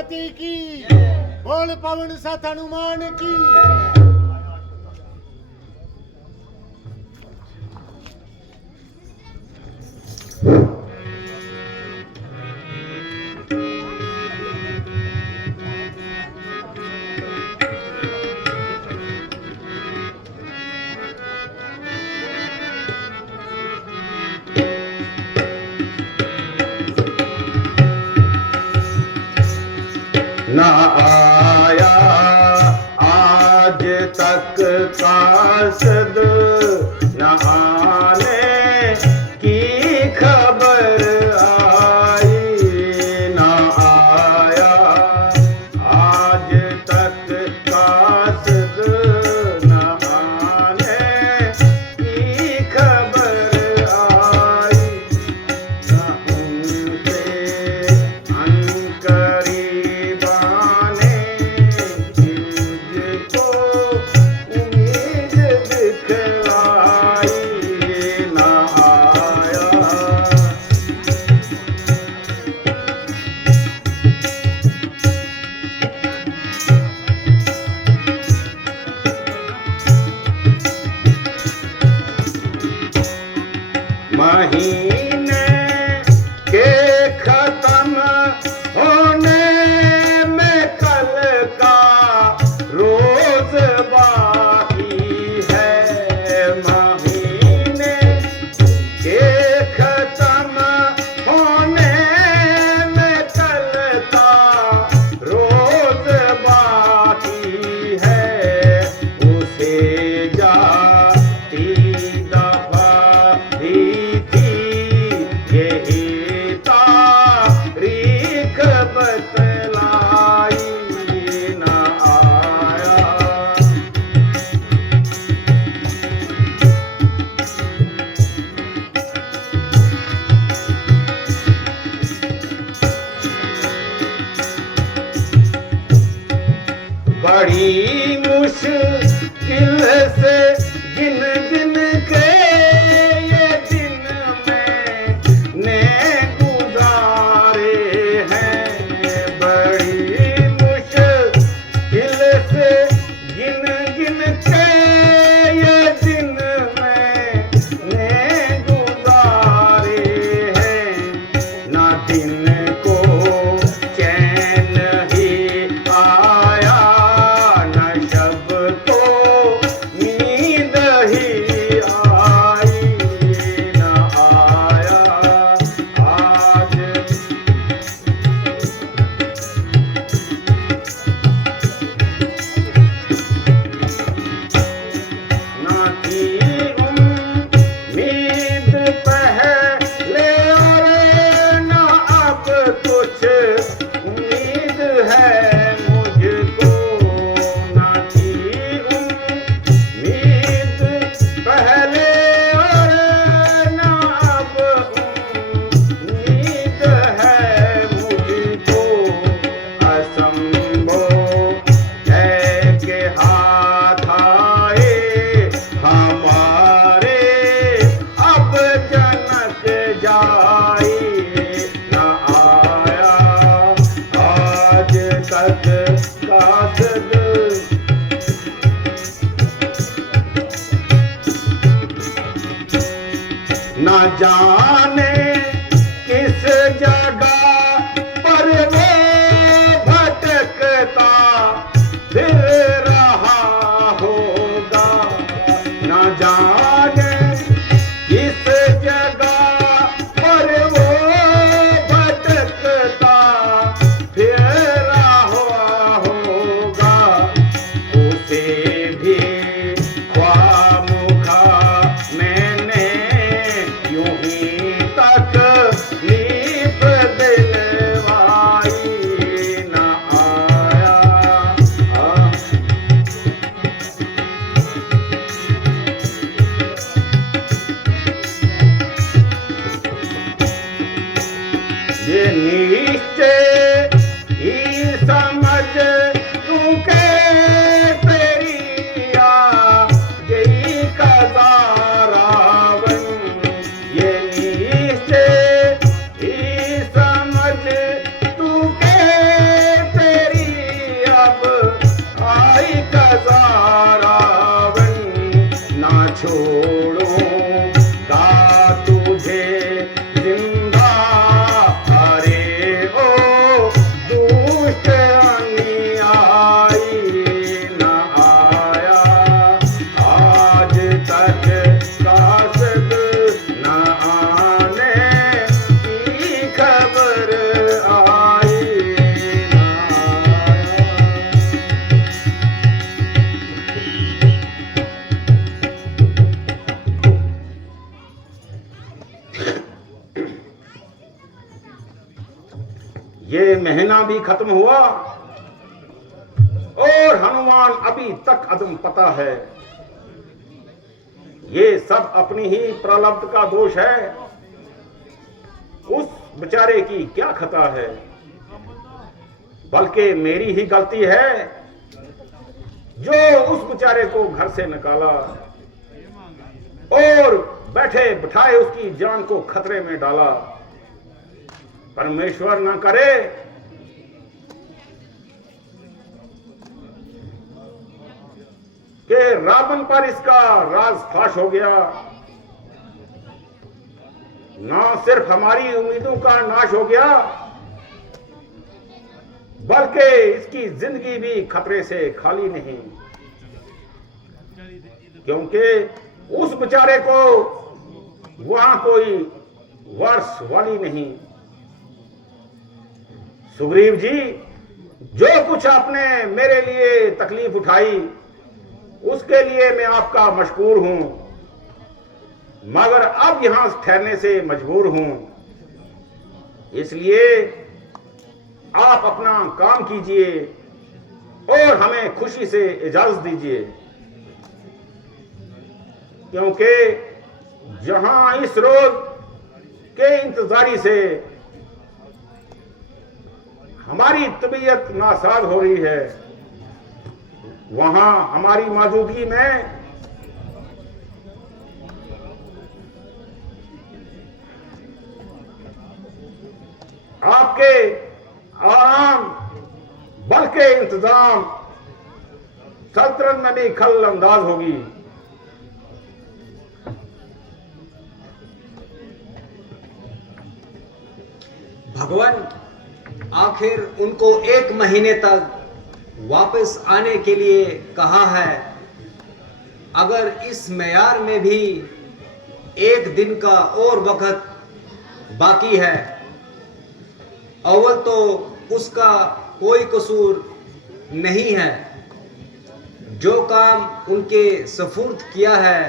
गति की, बोल पवन सत हनुमान की। ना आया आज तक कासद, न आने की खबर आई। ना आया आज तक कासद, न आने की खबर आई। न उनसे अनकरी महीने के खत्म होने में कल का रोज बाकी है। महीने के खत्म होने में कल का रोज बाकी है। उसे जाती दफा यही तारीख बतलाई। न आया बड़ी मुश्किल से गिन गिन के ये दिन मैंने गुजारे हैं। बड़ी मुश्किल से गिन गिन के ये दिन मैंने गुजारे हैं। ना दिन को चैन ही आया, न शब को नींद ही आई। न आया आज ना थी उम्मीद पहले और न अब कुछ उम्मीद है मुझको। ना थी उम्मीद पहले और न अब उम्मीद है मुझको। असंभव है के हाथ आए हमारे अब जनक जाए। न आया आज तक कासद, न जाने किस जगह पर वो भटकता फिर रहा होगा। न जाने किस जगह पर वो भटकता फिर रहा होगा। उसे भी ख्वामुखा मैंने यूं ही तकलीफ दिलवाई। न आया ये निश्चय ही समझ तू के तेरी गई कदारावन। ये निश्चय ही समझ तू के ये महीना भी खत्म हुआ और हनुमान अभी तक अदम पता है। ये सब अपनी ही प्रारब्ध का दोष है। उस बेचारे की क्या खता है, बल्कि मेरी ही गलती है जो उस बेचारे को घर से निकाला और बैठे बिठाए उसकी जान को खतरे में डाला। परमेश्वर न करे कि रावण पर इसका राज फाश हो गया। ना सिर्फ हमारी उम्मीदों का नाश हो गया, बल्कि इसकी जिंदगी भी खतरे से खाली नहीं, क्योंकि उस बेचारे को वहां कोई वर्ष वाली नहीं। सुग्रीव जी, जो कुछ आपने मेरे लिए तकलीफ उठाई उसके लिए मैं आपका मशकूर हूं, मगर अब यहां ठहरने से मजबूर हूं। इसलिए आप अपना काम कीजिए और हमें खुशी से इजाजत दीजिए, क्योंकि जहां इस रोज के इंतजारी से हमारी तबीयत नासाज हो रही है, वहां हमारी मौजूदगी में आपके आराम बल के इंतजाम सल्तनत में भी खल अंदाज होगी। भगवान आखिर उनको 1 महीने तक वापस आने के लिए कहा है। अगर इस मेयार में भी 1 दिन का और वक्त बाकी है, अव्वल तो उसका कोई कसूर नहीं है। जो काम उनके सफूर्द किया है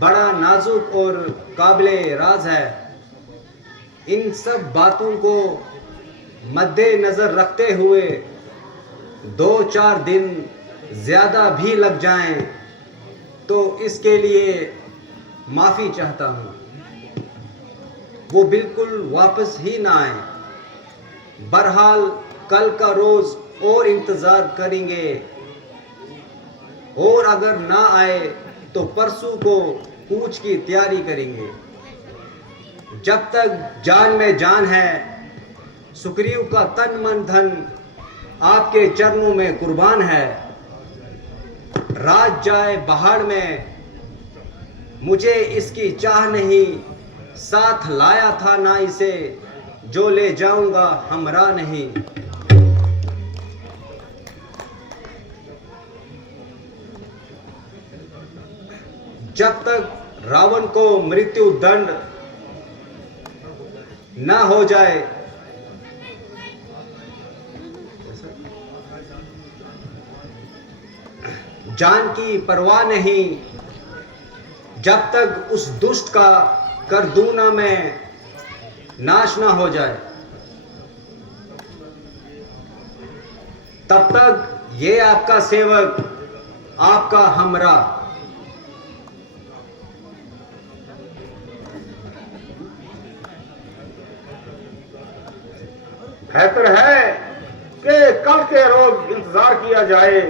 बड़ा नाजुक और काबिले राज है। इन सब बातों को मद्देनजर रखते हुए 2-4 दिन ज्यादा भी लग जाएं तो इसके लिए माफी चाहता हूं। वो बिल्कुल वापस ही ना आए। बहरहाल कल का रोज और इंतजार करेंगे, और अगर ना आए तो परसों को कूच की तैयारी करेंगे। जब तक जान में जान है, सुग्रीव का तन मन धन आपके चरणों में कुर्बान है। रात जाए पहाड़ में, मुझे इसकी चाह नहीं, साथ लाया था ना इसे, जो ले जाऊंगा हमरा नहीं। जब तक रावण को मृत्यु दंड न हो जाए, जान की परवाह नहीं। जब तक उस दुष्ट का करदूना में नाश ना हो जाए, तब तक ये आपका सेवक, आपका हमरा। बेहतर है कि कल के रोज इंतजार किया जाए।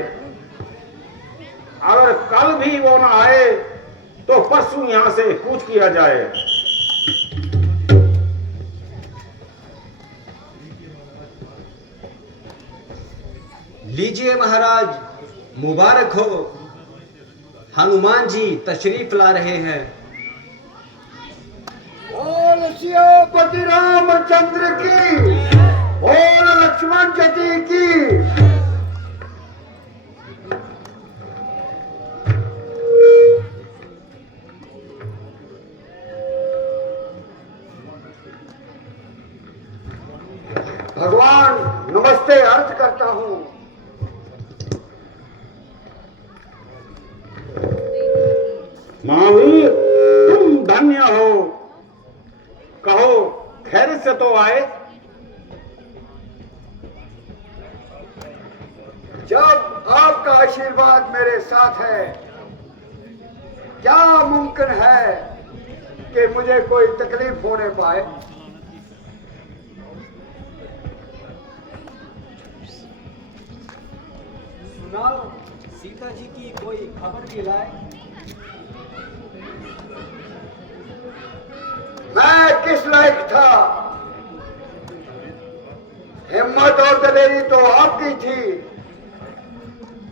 अगर कल भी वो ना आए तो परसों यहां से कूच किया जाए। लीजिए महाराज, मुबारक हो। हनुमान जी तशरीफ ला रहे हैं। बोल सियापति रामचंद्र की, बोल लक्ष्मण जी की। भगवान नमस्ते अर्ज करता हूं। महावीर, तुम धन्य हो। कहो, खैर से तो आए? आशीर्वाद मेरे साथ है। क्या मुमकिन है कि मुझे कोई तकलीफ होने पाए? सुनाओ, सीता जी की कोई खबर भी लाए। मैं किस लायक था? हिम्मत और दलेरी तो आपकी थी,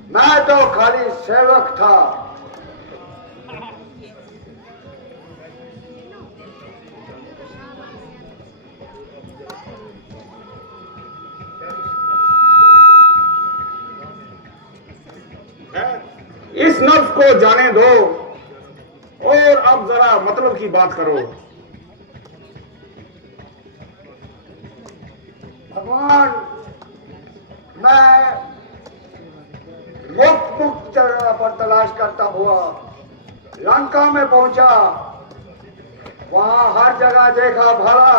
मैं तो खाली सेवक था। इस नफ्स को जाने दो और अब जरा मतलब की बात करो। भगवान, मैं मुक्त जगह पर तलाश करता हुआ लंका में पहुंचा। वहां हर जगह देखा भला,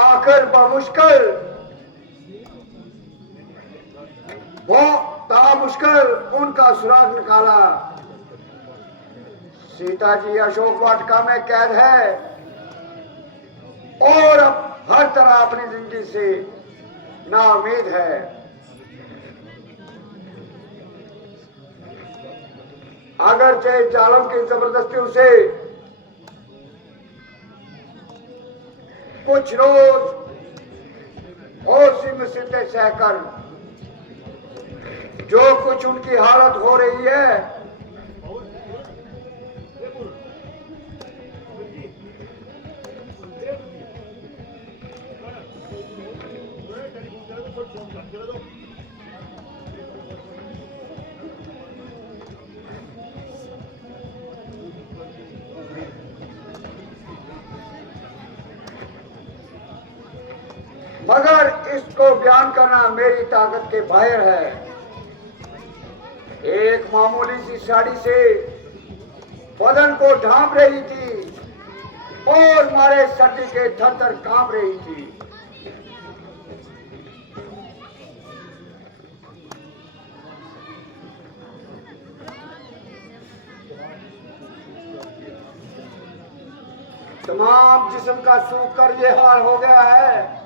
आखिर बमुश्किल मुश्किल उनका सुराग निकाला। सीता जी अशोक वाटिका में कैद है और अब हर तरह अपनी जिंदगी से नाउम्मीद है। अगरचे जालम की जबरदस्ती उसे कुछ रोज और सी मुसीबतें सहकर जो कुछ उनकी हालत हो रही है, मगर इसको बयान करना मेरी ताकत के बाहर है। एक मामूली सी साड़ी से बदन को ढांप रही थी और मारे सर्दी के थर थर कांप रही थी। तमाम जिस्म का सूख कर ये हाल हो गया है।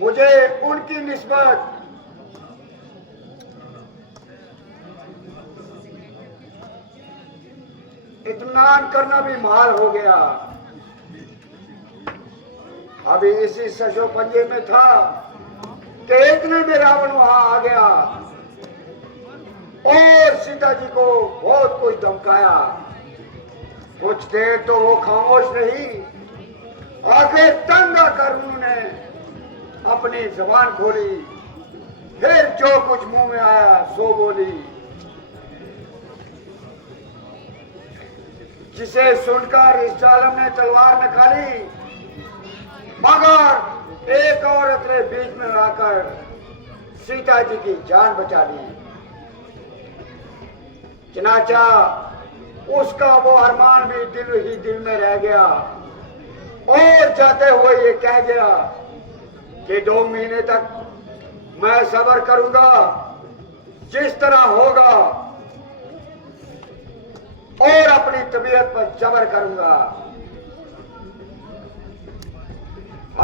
मुझे उनकी निस्बत इत्मीनान करना भी महाल हो गया। अभी इसी सशो पंजे में था कि इतने में रावण वहां आ गया और सीता जी को बहुत कुछ धमकाया। कुछ देर तो वो खामोश रही, आखिर तंग आकर उन्होंने अपनी जबान खोली, फिर जो कुछ मुंह में आया सो बोली, जिसे सुनकर इस जालम ने तलवार निकाली, मगर एक औरत ने बीच में आकर सीता जी की जान बचा ली। चनाचा उसका वो अरमान भी दिल ही दिल में रह गया और जाते हुए ये कह गया कि 2 महीने तक मैं सब्र करूंगा, जिस तरह होगा, और अपनी तबीयत पर जबर करूंगा।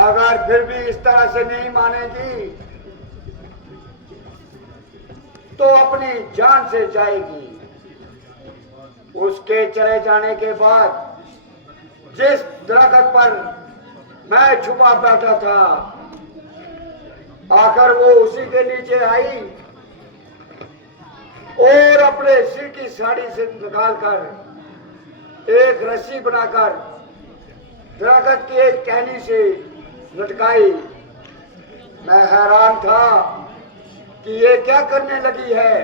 अगर फिर भी इस तरह से नहीं मानेगी तो अपनी जान से जाएगी। उसके चले जाने के बाद जिस दरख्त पर मैं छुपा बैठा था, आकर वो उसी के नीचे आई और अपने सिर की साड़ी से निकालकर एक रस्सी बनाकर दरख्त की एक टहनी से लटकाई। मैं हैरान था कि ये क्या करने लगी है,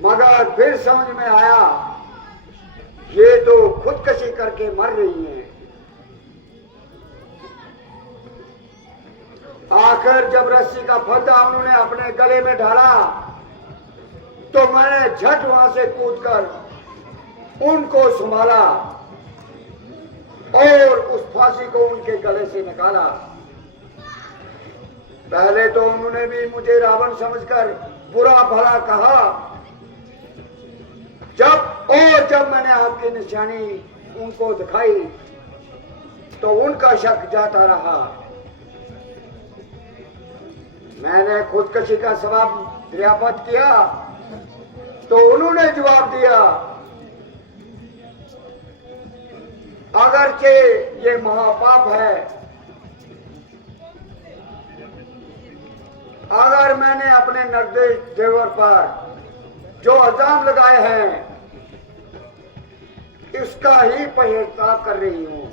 मगर फिर समझ में आया ये तो खुदकशी करके मर रही है। आखिर जब रस्सी का फंदा उन्होंने अपने गले में ढाला तो मैंने झट वहां से कूदकर उनको संभाला और उस फांसी को उनके गले से निकाला। पहले तो उन्होंने भी मुझे रावण समझकर बुरा भला कहा। जब मैंने आपकी निशानी उनको दिखाई तो उनका शक जाता रहा। मैंने खुदकशी का सबब दरियाफ्त किया तो उन्होंने जवाब दिया, अगरचे ये महापाप है, अगर मैंने अपने निर्दोष देवर पर जो इल्जाम लगाए हैं इसका ही पश्चाताप कर रही हूं।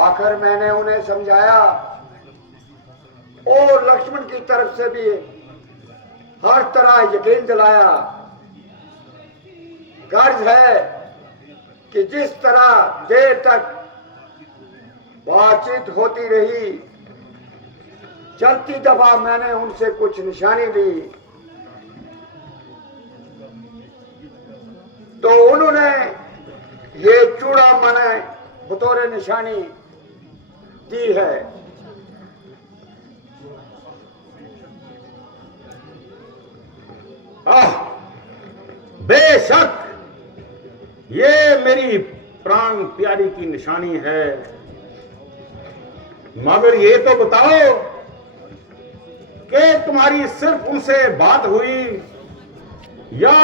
आखिर मैंने उन्हें समझाया और लक्ष्मण की तरफ से भी हर तरह यकीन दिलाया। गर्ज है कि जिस तरह देर तक बातचीत होती रही, चलती दफा मैंने उनसे कुछ निशानी दी तो उन्होंने ये चूड़ा मैंने बतौर निशानी दी है। बेशक ये मेरी प्राण प्यारी की निशानी है, मगर ये तो बताओ कि तुम्हारी सिर्फ उनसे बात हुई या